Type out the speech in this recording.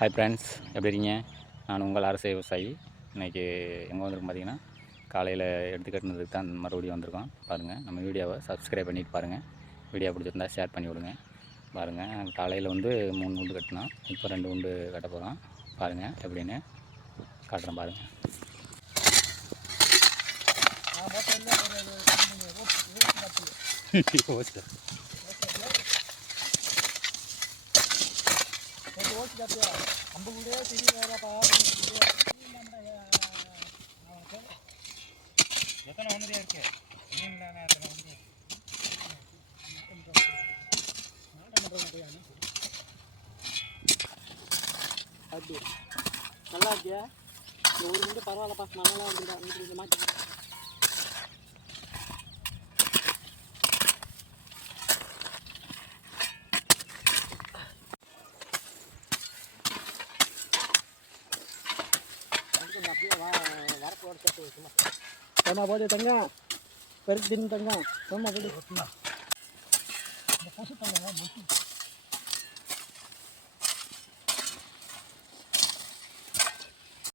Hi friends, எப்படி இருக்கீங்க? நான் உங்கள் அரசு விவசாயி. இன்றைக்கி எங்கே வந்திருக்கோம் பார்த்தீங்கன்னா, காலையில் எடுத்து கட்டினதுக்கு தான் மறுபடியும் வந்திருக்கோம். பாருங்கள், நம்ம வீடியோவை சப்ஸ்கிரைப் பண்ணிவிட்டு பாருங்கள். வீடியோ பிடிச்சிருந்தா ஷேர் பண்ணி விடுங்க. பாருங்கள், காலையில் வந்து 3 குண்டு கட்டினோம். இப்போ 2 குண்டு கட்ட போகிறோம். பாருங்கள் எப்படின்னு காட்டுறேன் பாருங்கள். எத்தனை ஒன்றியா இருக்கு அப்படி நல்லா இருக்கியா? ஒரு குண்டு பரவாயில்லப்பா, நல்லா வந்துருக்கா. மாற்றி sama boleh tengah pergi tengah sama boleh